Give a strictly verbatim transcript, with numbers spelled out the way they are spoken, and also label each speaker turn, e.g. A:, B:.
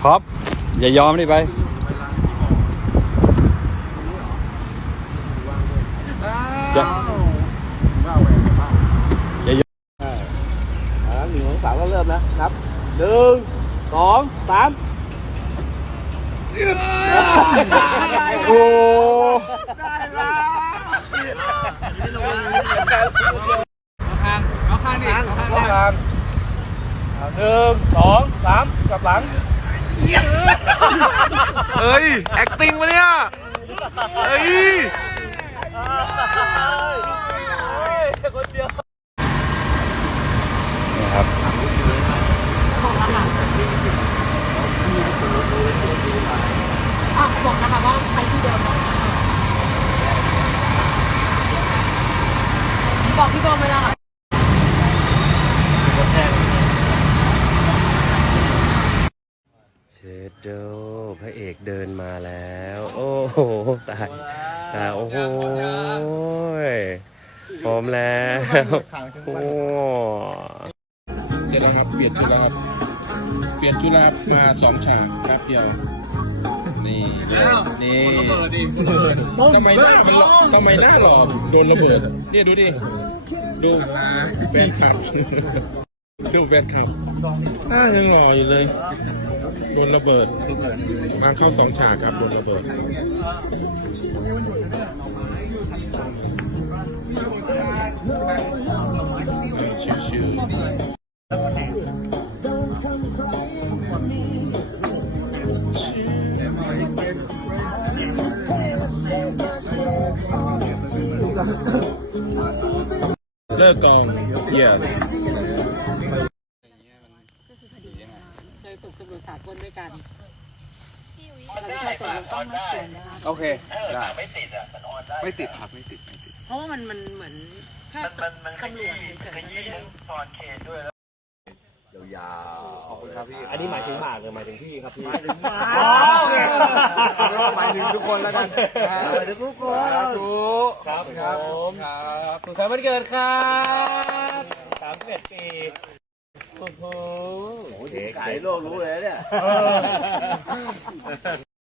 A: ท็อปอย่ายอมดิไปจะอย่ายอม
B: อ่าหนึ่งสองสามก็เริ่มนะนับหนึ่งสองสาม
A: โอ้
C: ข้างเอาข้างดิเอาข้าง
B: เอาข้างหนึ่งสองสามกลับหลัง
D: เฮ้ย acting มาเนี่ยเฮ้ย
B: คนเดียว
A: นะครับ
E: บอกนะคะว่าไปที่เดิมบอกพี่โบไม่ได้
F: เชดโดพระเอกเดินมาแล้วโอ้โหตายตายโอ้โหพร้อมแล้วโอ้
C: เสร็จแล้วครับเปลี่ยนชุดแล้วครับเปลี่ยนชุดแล้วมาสองฉากครับเดียวนี่นี่ทำไมหน้ามันทำไมหน้าหล่อโดนระเบิดเนี่ยดูดิดูแฟนคลับดูแฟนคลับหน้ายังหล่ออยู่เลยโดนระเบิดมาเข้าสองฉากครับโดนระเบิดชิวๆเลิกกอง yes
E: เคยฝึกตำรวจสากลด้วยกันเราใช้ตัวต้องมาเสียนนะคะ
C: โอเคได้ไม่ติดอ่ะมันออนได้ไม่ติดครับไม่ติดไม่ติด
E: เพราะว่ามันมันเหมือนแค่ตำรวจเฉยๆมันไม่ได้
B: ยาวขอบคุณครับพี่อันนี้หมายถึงหมากหรือหมายถึงพี่ครับพี่หมายถึงหมากหมายถึงทุกคนแล้วกันหมายถึงทุกคนครับครับผมครับสุขสันต์วันเกิดครับสามสิบเอ็ดปีโอ้โหขายโลกรู้เลยเนี่ย